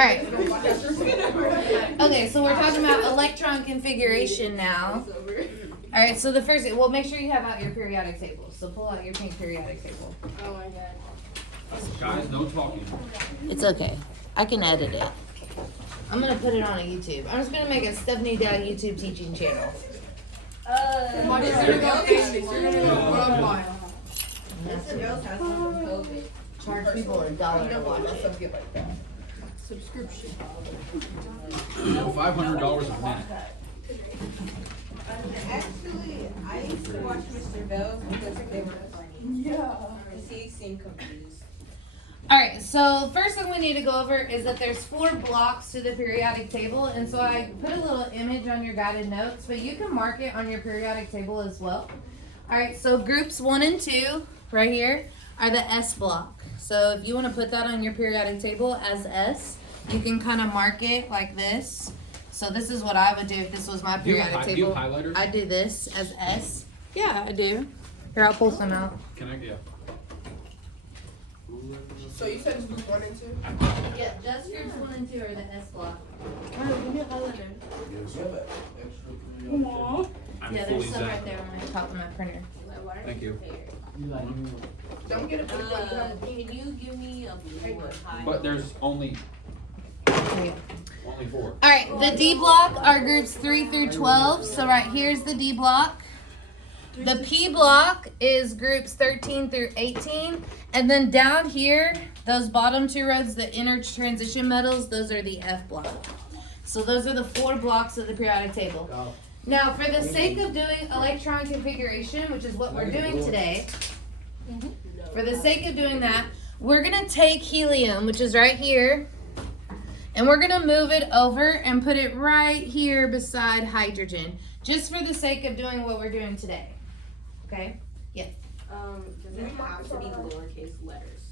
right. Okay, so we're talking about electron configuration now. All right, so the first, well, make sure you have out your periodic table. So pull out your pink periodic table. Oh my god. Guys, no talking. It's okay. I can edit it. I'm gonna put it on a YouTube. I'm just gonna make a Stephanie Dow YouTube teaching channel. Charge people $1 to watch it. Subscription. $500 a minute. Actually, I used to watch Mr. Bell's because they were funny. Yeah. Because he seemed confused. Alright, so first thing we need to go over is that there's 4 blocks to the periodic table, and so I put a little image on your guided notes, but you can mark it on your periodic table as well. Alright, so groups 1 and 2, right here, are the S block. So if you want to put that on your periodic table as S, you can kind of mark it like this. So this is what I would do if this was my periodic Do you table. have highlighters? I do this as S. Yeah, I do. Here, I'll pull some out. Can I get? So you said it's group 1 and 2? Yeah, just groups 1 and 2 are the S block. I'm Yeah, fully there's some right zapped. there on my top of my printer. Thank you. Don't get a big one. You have a Can you give me a blue one? But there's only Yeah. 4. Alright, the D block are groups 3 through 12. So right here's the D block. The P block is groups 13 through 18. And then down here, those bottom 2 rows, the inner transition metals, those are the F block. So those are the 4 blocks of the periodic table. Now, for the sake of doing electron configuration, which is what we're doing today, for the sake of doing that, we're going to take helium, which is right here, and we're going to move it over and put it right here beside hydrogen, just for the sake of doing what we're doing today. Okay? Yeah. Does it have to be lowercase letters?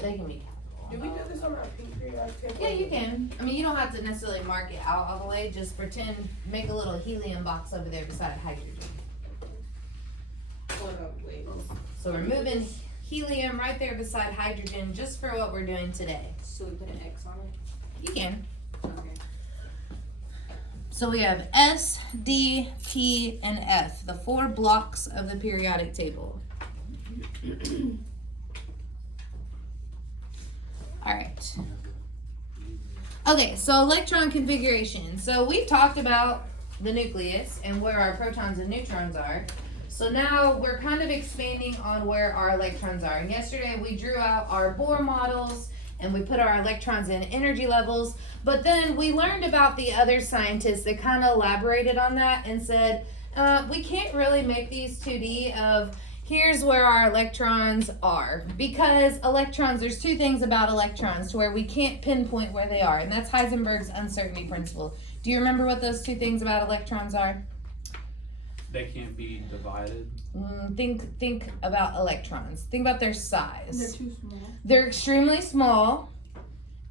They can be. Do we do this on our pink periodic table? Yeah, you can. I mean, you don't have to necessarily mark it out all the way. Just pretend, make a little helium box over there beside hydrogen. Hold up, wait. So we're moving helium right there beside hydrogen just for what we're doing today. So we put an X on it? You can. Okay. So we have S, D, P, and F, the 4 blocks of the periodic table. All right. Okay, so electron configuration. So we've talked about the nucleus and where our protons and neutrons are. So now we're kind of expanding on where our electrons are. And yesterday we drew out our Bohr models and we put our electrons in energy levels. But then we learned about the other scientists that kind of elaborated on that and said, we can't really make these 2D of here's where our electrons are. Because electrons, there's 2 things about electrons to where we can't pinpoint where they are. And that's Heisenberg's uncertainty principle. Do you remember what those 2 things about electrons are? They can't be divided. Think about electrons. Think about their size. They're too small. They're extremely small.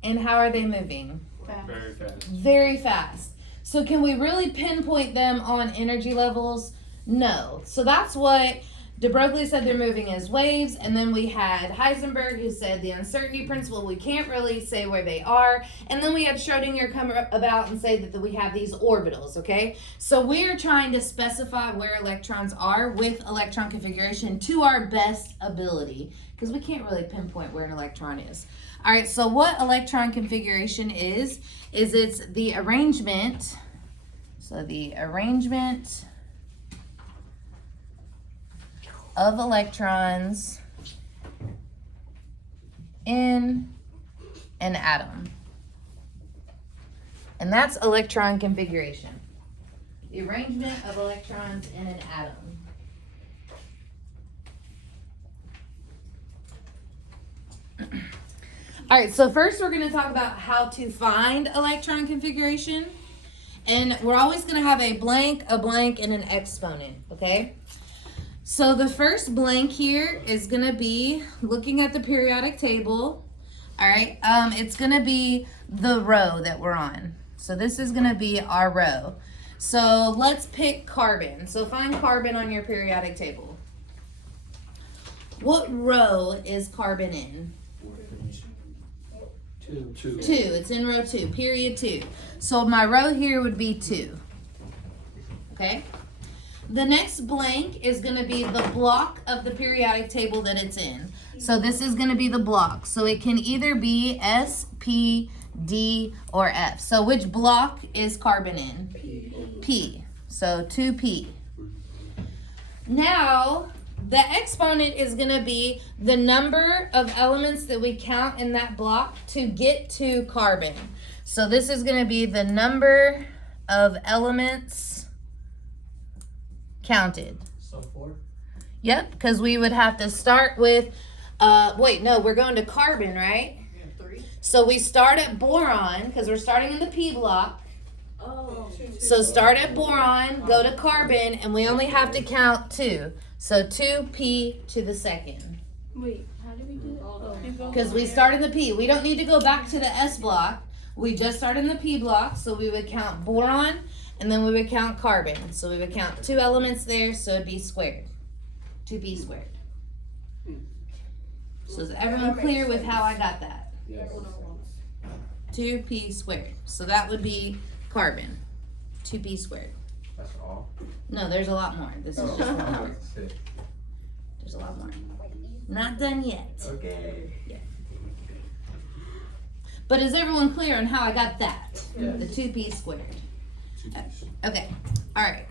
And how are they moving? Very fast. Very fast. So can we really pinpoint them on energy levels? No. So that's what de Broglie said they're moving as waves, and then we had Heisenberg who said the uncertainty principle, we can't really say where they are, and then we had Schrodinger come about and say that we have these orbitals, okay? So we're trying to specify where electrons are with electron configuration to our best ability, because we can't really pinpoint where an electron is. All right, so what electron configuration is it's the arrangement, so the arrangement of electrons in an atom. And that's electron configuration. The arrangement of electrons in an atom. All right, so first we're going to talk about how to find electron configuration. And we're always going to have a blank, and an exponent, okay? So the first blank here is going to be looking at the periodic table. All right, it's going to be the row that we're on. So this is going to be our row. So let's pick carbon. So find carbon on your periodic table. What row is carbon in? Two. 2. It's in row 2, period 2. So my row here would be 2. Okay? The next blank is going to be the block of the periodic table that it's in. So this is going to be the block. So it can either be S, P, D, or F. So which block is carbon in? P. So 2P. Now, the exponent is going to be the number of elements that we count in that block to get to carbon. So this is going to be the number of elements counted. So 4? Yep, because we would have to start with, we're going to carbon, right? Yeah, 3. So we start at boron, because we're starting in the P block. Oh. So start at boron, go to carbon, and we only have to count 2. So 2P to the second. Wait, how did we do that? Because we start in the P. We don't need to go back to the S block. We just start in the P block, so we would count boron, and then we would count carbon. So we would count 2 elements there, so it'd be squared. 2P squared. So is everyone clear with how I got that? Yes. 2P squared. So that would be carbon. 2P squared. That's all. No, there's a lot more. This is just one more. There's a lot more. Not done yet. Okay. But is everyone clear on how I got that? Yes. The 2P squared. Okay. All right.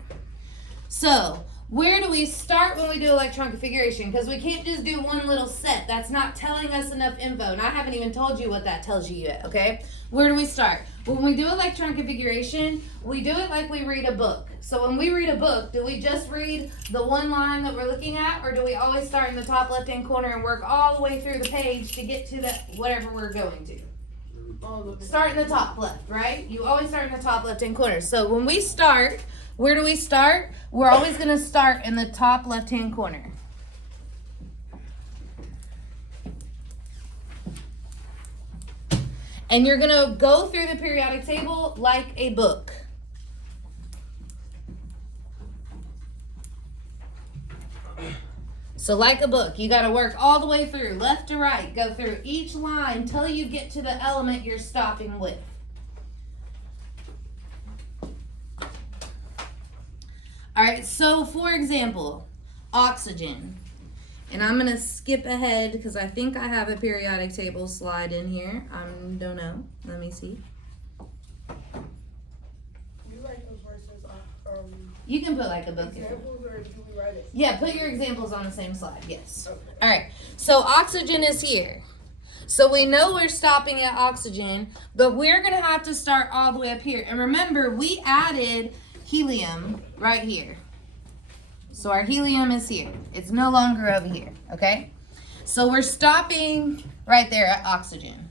So where do we start when we do electron configuration? Because we can't just do one little set. That's not telling us enough info. And I haven't even told you what that tells you yet, okay? Where do we start? When we do electron configuration, we do it like we read a book. So when we read a book, do we just read the one line that we're looking at? Or do we always start in the top left-hand corner and work all the way through the page to get to that whatever we're going to? Start in the top left, right? You always start in the top left-hand corner. So when we start, where do we start? We're always going to start in the top left-hand corner. And you're going to go through the periodic table like a book. So like a book, you got to work all the way through, left to right, go through each line till you get to the element you're stopping with. All right, so for example, oxygen. And I'm going to skip ahead because I think I have a periodic table slide in here. I don't know. Let me see. You write those verses You can put like a book in. examples, or do we write it? Yeah, put your examples on the same slide, yes. Okay. All right, so oxygen is here. So we know we're stopping at oxygen, but we're going to have to start all the way up here. And remember, we added helium right here. So our helium is here. It's no longer over here, okay? So we're stopping right there at oxygen,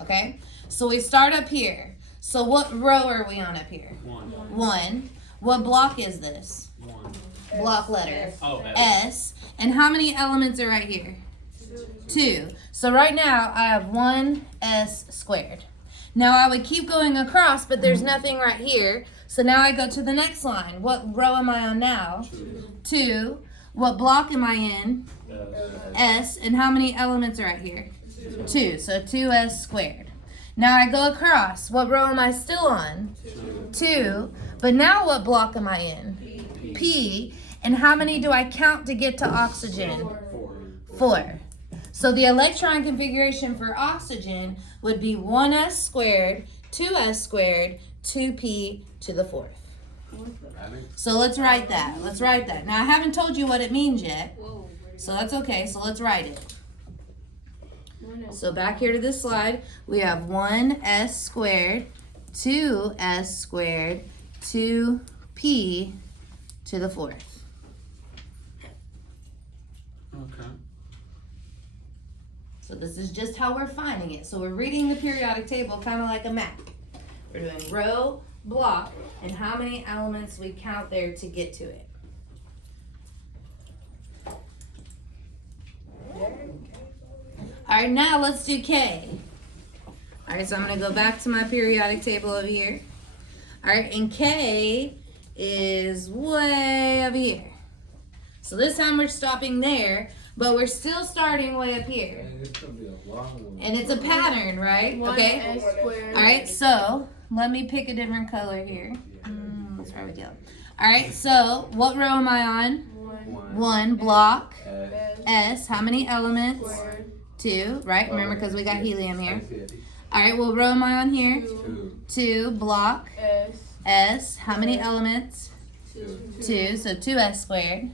okay? So we start up here. So what row are we on up here? 1. What block is this? 1. Block letter. Oh, S. And how many elements are right here? 2. So right now I have 1s squared. Now I would keep going across, but there's nothing right here. So now I go to the next line. What row am I on now? 2. What block am I in? S. And how many elements are right here? 2. So 2s squared. Now I go across. What row am I still on? 2. But now what block am I in? P. And how many do I count to get to oxygen? 4. So the electron configuration for oxygen would be 1s squared, 2s squared, 2p to the 4th. So let's write that. Let's write that. Now I haven't told you what it means yet. So that's okay. So let's write it. So back here to this slide, we have 1s squared, 2s squared, 2p to the 4th. Okay. So this is just how we're finding it. So we're reading the periodic table kind of like a map. We're doing row, block, and how many elements we count there to get to it. All right, now let's do K. All right, so I'm going to go back to my periodic table over here. All right, and K is way over here. So this time we're stopping there, but we're still starting way up here. And it's gonna be a long one. And it's a pattern, right? Okay. S squared. All right, so let me pick a different color here. Let's try with yellow. All right, so what row am I on? One, block. S, how many elements? Squared. 2, right? Remember, because we got helium here. I see it. All right, what row am I on here? 2. 2, block. S. S, how many elements? 2. 2, so 2s squared.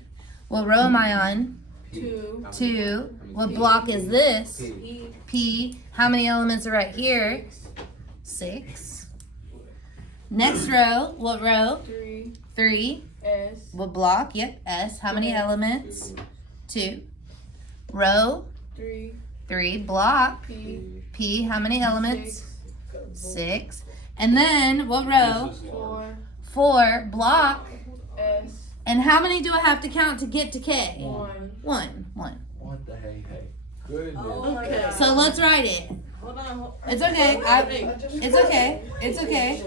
What row am I on? 2. 2. What block is this? E. P. How many elements are right here? 6. Next row, what row? 3. 3. S. What block? Yep, S. How many elements? 2. Row? 3. 3. Block? P. P. How many elements? 6. 6. And then what row? This is 4. 4. Block. S. And how many do I have to count to get to K? 1. 1. What the hey? Goodness. Okay. So let's write it. Hold on. It's okay. It's okay. It's okay.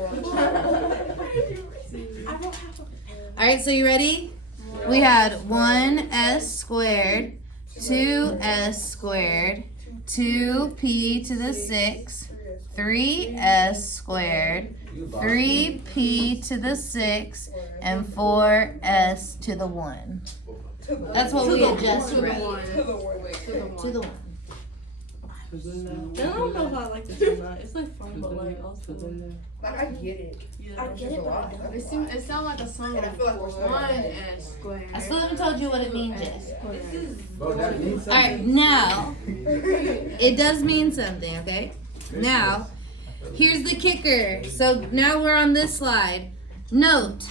All right, so you ready? We had 1s squared, 2s squared, 2p to the 6, 3s squared, 3p to the 6, and 4s to the 1. That's what we had just read. To the 1. I don't know if I like this or not. It's like fun, but like also. Like, I get it. Yeah. I get it, but I don't. It sounds like a song. And I feel like we're starting 1 today. S squared. I still haven't told you what it means yet. Bro, that means All right, something. now, it does mean something, okay? Now, here's the kicker. So now we're on this slide. Note,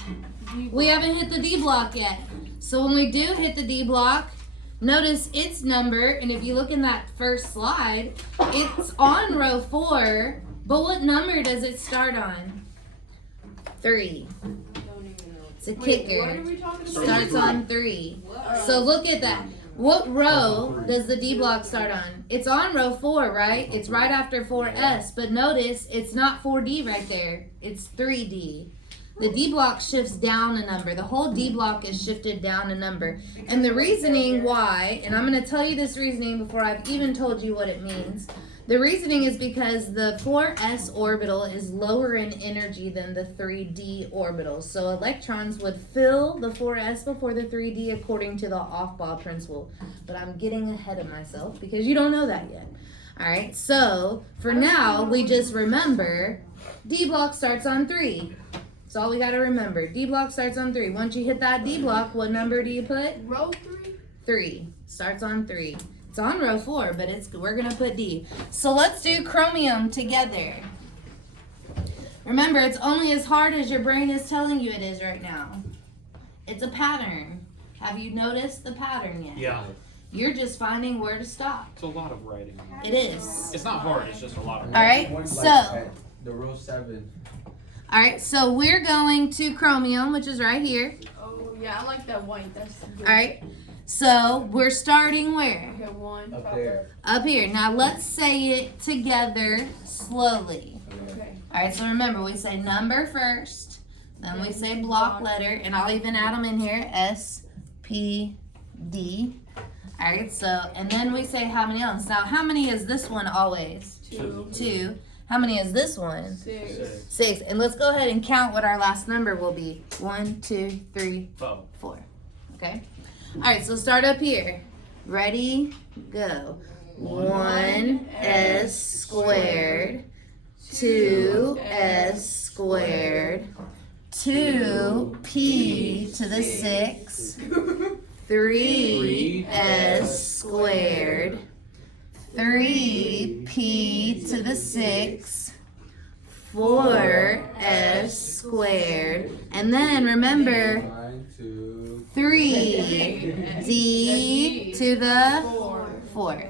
we haven't hit the D block yet. So when we do hit the D block, notice its number, and if you look in that first slide, it's on row 4, but what number does it start on? 3. It's a kicker. What are we talking about? Starts on 3. So look at that. What row does the D block start on? It's on row 4, right? It's right after 4S, but notice it's not 4D right there. It's 3D. The D block shifts down a number. The whole D block is shifted down a number. And the reasoning why, and I'm going to tell you this reasoning before I've even told you what it means. The reasoning is because the 4s orbital is lower in energy than the 3d orbital. So electrons would fill the 4s before the 3d according to the Aufbau principle. But I'm getting ahead of myself because you don't know that yet. Alright, so for now, we just remember D block starts on 3. That's all we got to remember. D block starts on 3. Once you hit that D block, what number do you put? Row 3? 3. Starts on 3. It's on row 4, but we're going to put D. So let's do chromium together. Remember, it's only as hard as your brain is telling you it is right now. It's a pattern. Have you noticed the pattern yet? Yeah, You're just finding where to stop. it's a lot of writing. It is. It's not hard, it's just a lot of All writing. right, One like so, at the row 7. all right, so we're going to chromium, which is right here. Oh, yeah, I like that white. That's good. All right, so we're starting where? Okay, 1. Up there. Up here. Now let's say it together slowly. Okay. All right, so remember, we say number first, then we say block letter, and I'll even add them in here, S, P, D. All right, so, and then we say how many elements. Now, how many is this one always? 2. 2. How many is this one? 6. 6. And let's go ahead and count what our last number will be. 1, 2, 3, Oh, 4. Okay? All right, so start up here. Ready? Go. 1s squared, 2s squared, 2p to the 6, 3s squared, 3p to the 6, 4s squared, and then remember 1, 2, 3d to the 4.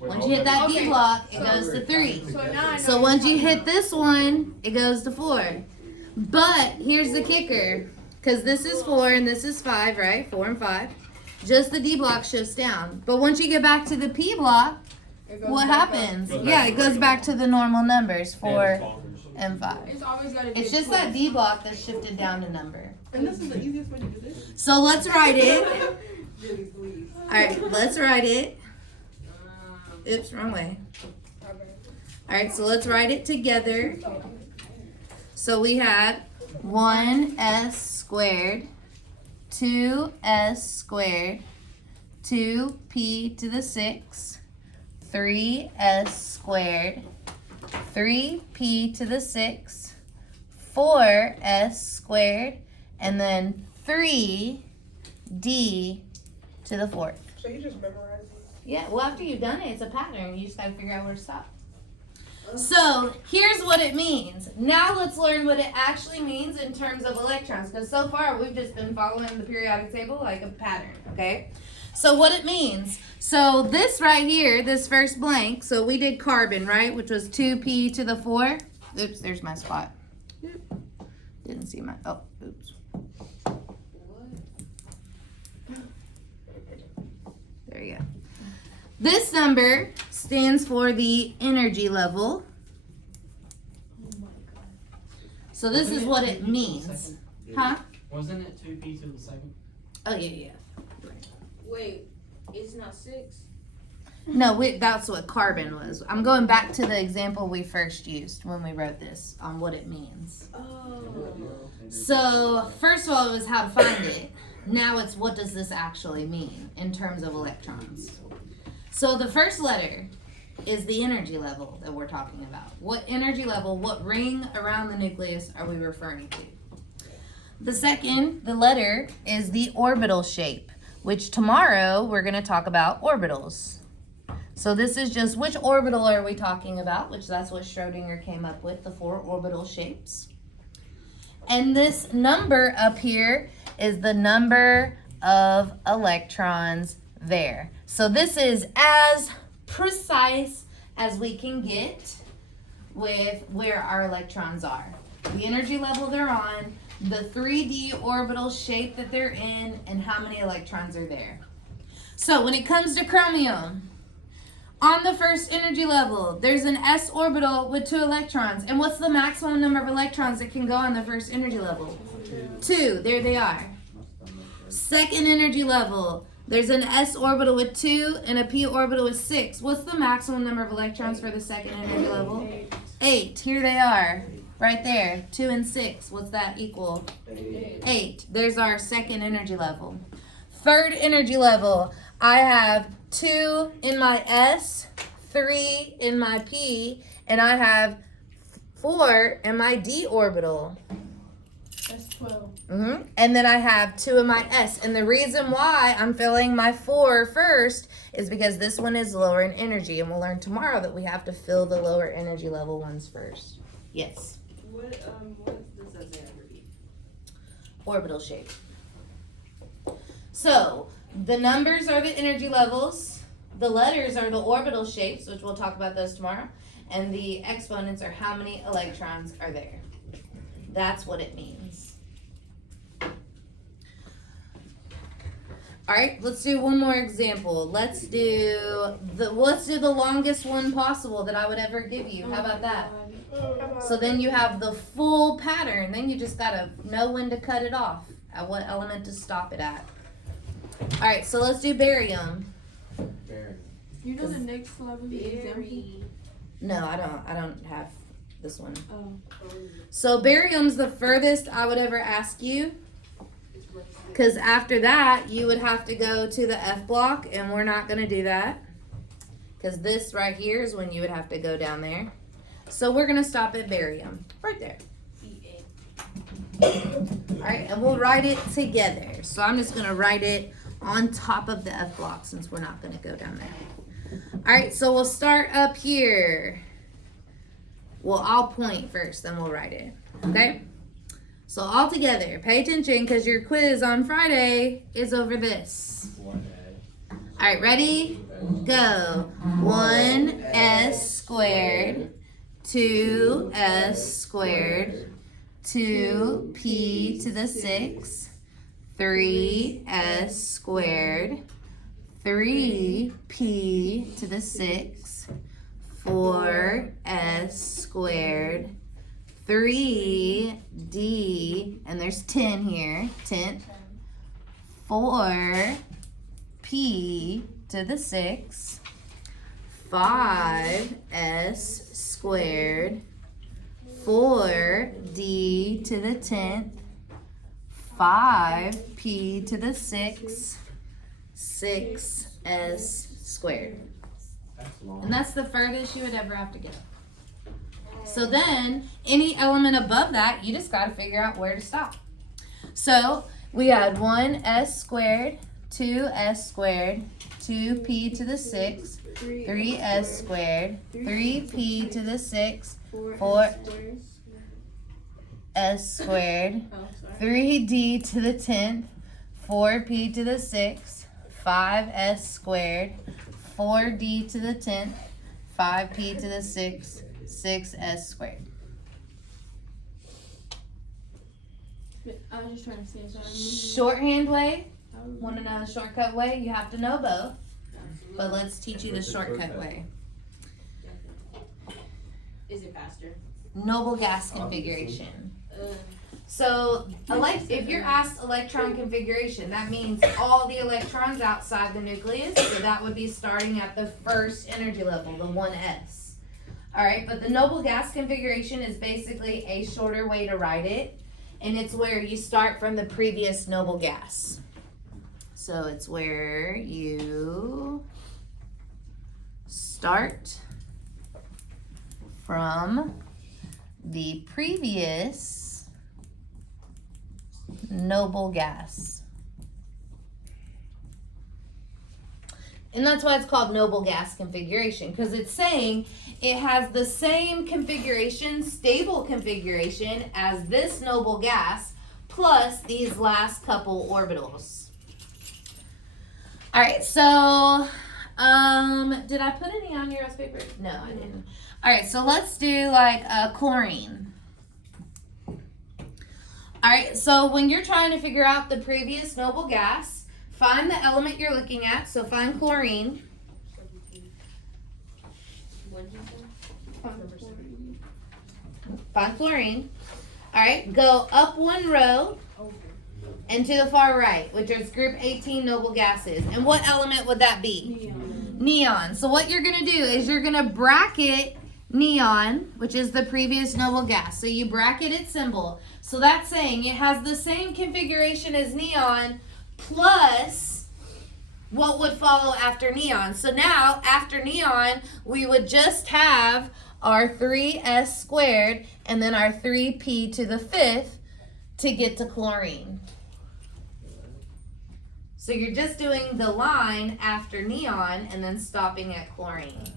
Once you hit that D Okay. block, it goes to 3. So now I know. So once you hit this one, it goes to 4. But here's the kicker, because this is 4 and this is 5, right? 4 and 5. Just the D block shifts down. But once you get back to the P block, It goes what back up. happens? Goes back Yeah, to it goes regular. back to the normal numbers, 4 bonkers. and 5. It's always got to be. It's a just that twist. D block that's shifted down a number. And this is the easiest way to do this. So let's write it. Really, please. Alright, let's write it. Oops, wrong way. Alright, so let's write it together. So we have 1s squared, 2s squared, 2p to the 6, 3s squared, 3p to the 6, 4s squared, and then 3d to the 4th. So you just memorize it? Yeah, well, after you've done it, it's a pattern. You just gotta figure out where to stop. So, here's what it means. Now let's learn what it actually means in terms of electrons, because so far we've just been following the periodic table like a pattern, okay? So what it means, so this right here, this first blank, so we did carbon, right, which was 2p to the 4. Oops, there's my spot. Didn't see my, oh, oops. There you go. This number stands for the energy level. So this is what it means. Huh? Wasn't it 2p to the second? Oh, yeah. Wait, it's not 6? No, that's what carbon was. I'm going back to the example we first used when we wrote this on what it means. Oh. So first of all, it was how to find it. Now it's what does this actually mean in terms of electrons. So the first letter is the energy level that we're talking about. What energy level, what ring around the nucleus are we referring to? The second, the letter, is the orbital shape, which tomorrow we're going to talk about orbitals. So this is just which orbital are we talking about, which that's what Schrodinger came up with, the 4 orbital shapes. And this number up here is the number of electrons there. So this is as precise as we can get with where our electrons are. The energy level they're on, the 3D orbital shape that they're in, and how many electrons are there. So when it comes to chromium, on the first energy level, there's an s orbital with 2 electrons. And what's the maximum number of electrons that can go on the first energy level? 2. There they are. Second energy level, there's an s orbital with 2 and a p orbital with 6. What's the maximum number of electrons for the second energy level? 8. Here they are. Right there. 2 and 6. What's that equal? 8. There's our second energy level. Third energy level, I have 2 in my S, 3 in my P, and I have 4 in my D orbital. That's 12. And then I have 2 in my S. And the reason why I'm filling my 4 first is because this one is lower in energy. And we'll learn tomorrow that we have to fill the lower energy level ones first. Yes. What does that stand for? Orbital shape. So the numbers are the energy levels. The letters are the orbital shapes, which we'll talk about those tomorrow. And the exponents are how many electrons are there. That's what it means. All right, let's do one more example. Let's do the longest one possible that I would ever give you. How about that? So then you have the full pattern. Then you just gotta know when to cut it off, at what element to stop it at. All right, so let's do barium. You know the next level example? No, I don't have this one. Oh. So barium's the furthest I would ever ask you, because after that you would have to go to the F block, and we're not going to do that, because this right here is when you would have to go down there. So we're going to stop at barium right there. All right, and we'll write it together. So I'm just going to write it on top of the F block since we're not going to go down there. All right, so we'll start up here. Well, I'll point first, then we'll write it, okay? So all together, pay attention because your quiz on Friday is over this. All right, ready? Go. 1s squared, 2s squared, 2p to the 6, 3s squared, 3p to the 6, 4s squared, 3d, and there's 10 here, 10, 4 p to the 6, 5s squared, 4d to the 10th, 5p to the 6, 6s squared. That's long. And that's the furthest you would ever have to go. So then, any element above that, you just got to figure out where to stop. So, we had 1s squared, 2s squared, 2p to the 6, 3s squared, 3p to the 6, 4s squared, 3d to the 10th, 4p to the 6, 5s squared, 4d to the 10th, 5p to the 6, 6s squared. I was just trying to see if I Shorthand way, want to know the shortcut way? You have to know both, but let's teach you the shortcut way. Is it faster? Noble gas configuration. So, if you're asked electron configuration, that means all the electrons outside the nucleus, so that would be starting at the first energy level, the 1s. Alright, but the noble gas configuration is basically a shorter way to write it, and it's where you start from the previous noble gas. So it's where you start from the previous noble gas. And that's why it's called noble gas configuration, because it's saying it has the same configuration, stable configuration, as this noble gas, plus these last couple orbitals. Alright, so, did I put any on your rest paper? No, I didn't. Alright, so let's do like chlorine. Alright, so when you're trying to figure out the previous noble gas, find the element you're looking at. So find chlorine. Find chlorine. Alright, go up one row and to the far right, which is group 18 noble gases. And what element would that be? Neon. So what you're going to do is you're going to bracket neon, which is the previous noble gas. So you bracket its symbol. So that's saying it has the same configuration as neon plus what would follow after neon. So now, after neon, we would just have our 3s squared and then our 3p to the 5th to get to chlorine. So you're just doing the line after neon and then stopping at chlorine.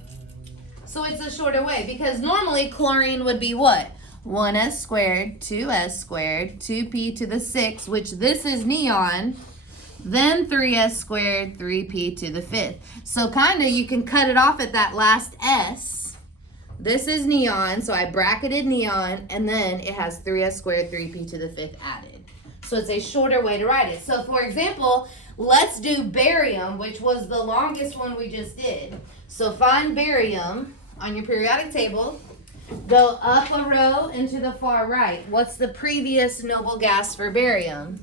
So it's a shorter way, because normally chlorine would be what? 1s squared, 2s squared, 2p to the 6, which this is neon, then 3s squared, 3p to the 5th. So kind of you can cut it off at that last s. This is neon, so I bracketed neon, and then it has 3s squared, 3p to the 5th added. So it's a shorter way to write it. So for example, let's do barium, which was the longest one we just did. So find barium on your periodic table. Go up a row and to the far right. What's the previous noble gas for barium?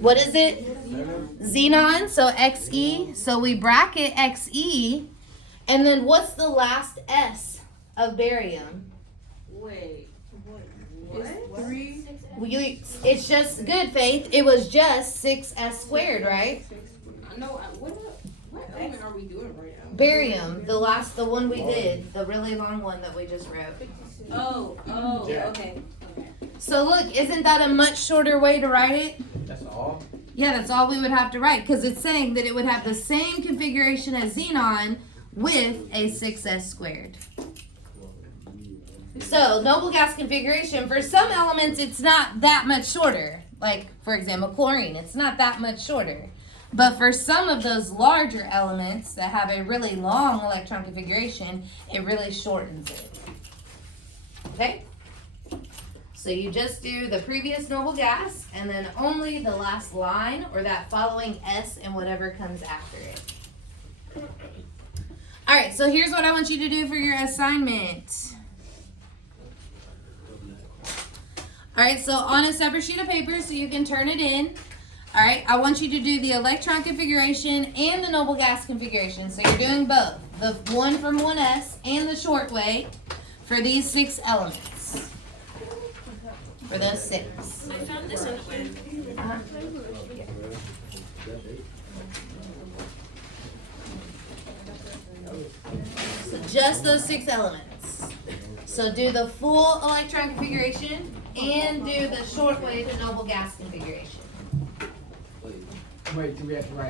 What is it? Xenon, so Xe. So we bracket Xe. And then what's the last S of barium? Wait. It's just good, Faith. It was just 6s squared, right? No, what element are we doing right now? Barium, the one we did, the really long one that we just wrote. Okay. So look, isn't that a much shorter way to write it? That's all? Yeah, that's all we would have to write, because it's saying that it would have the same configuration as xenon with a 6s squared. So, noble gas configuration, for some elements, it's not that much shorter. Like, for example, chlorine, it's not that much shorter. But for some of those larger elements that have a really long electron configuration, it really shortens it. Okay? So you just do the previous noble gas, and then only the last line, or that following S and whatever comes after it. Alright, so here's what I want you to do for your assignment. Alright, so on a separate sheet of paper so you can turn it in, All right, I want you to do the electron configuration and the noble gas configuration. So you're doing both, the one from 1s and the short way for these 6 elements. For those 6. I found this in a way. So just those 6 elements. So do the full electron configuration and do the short way to noble gas configuration. Wait, do we have to write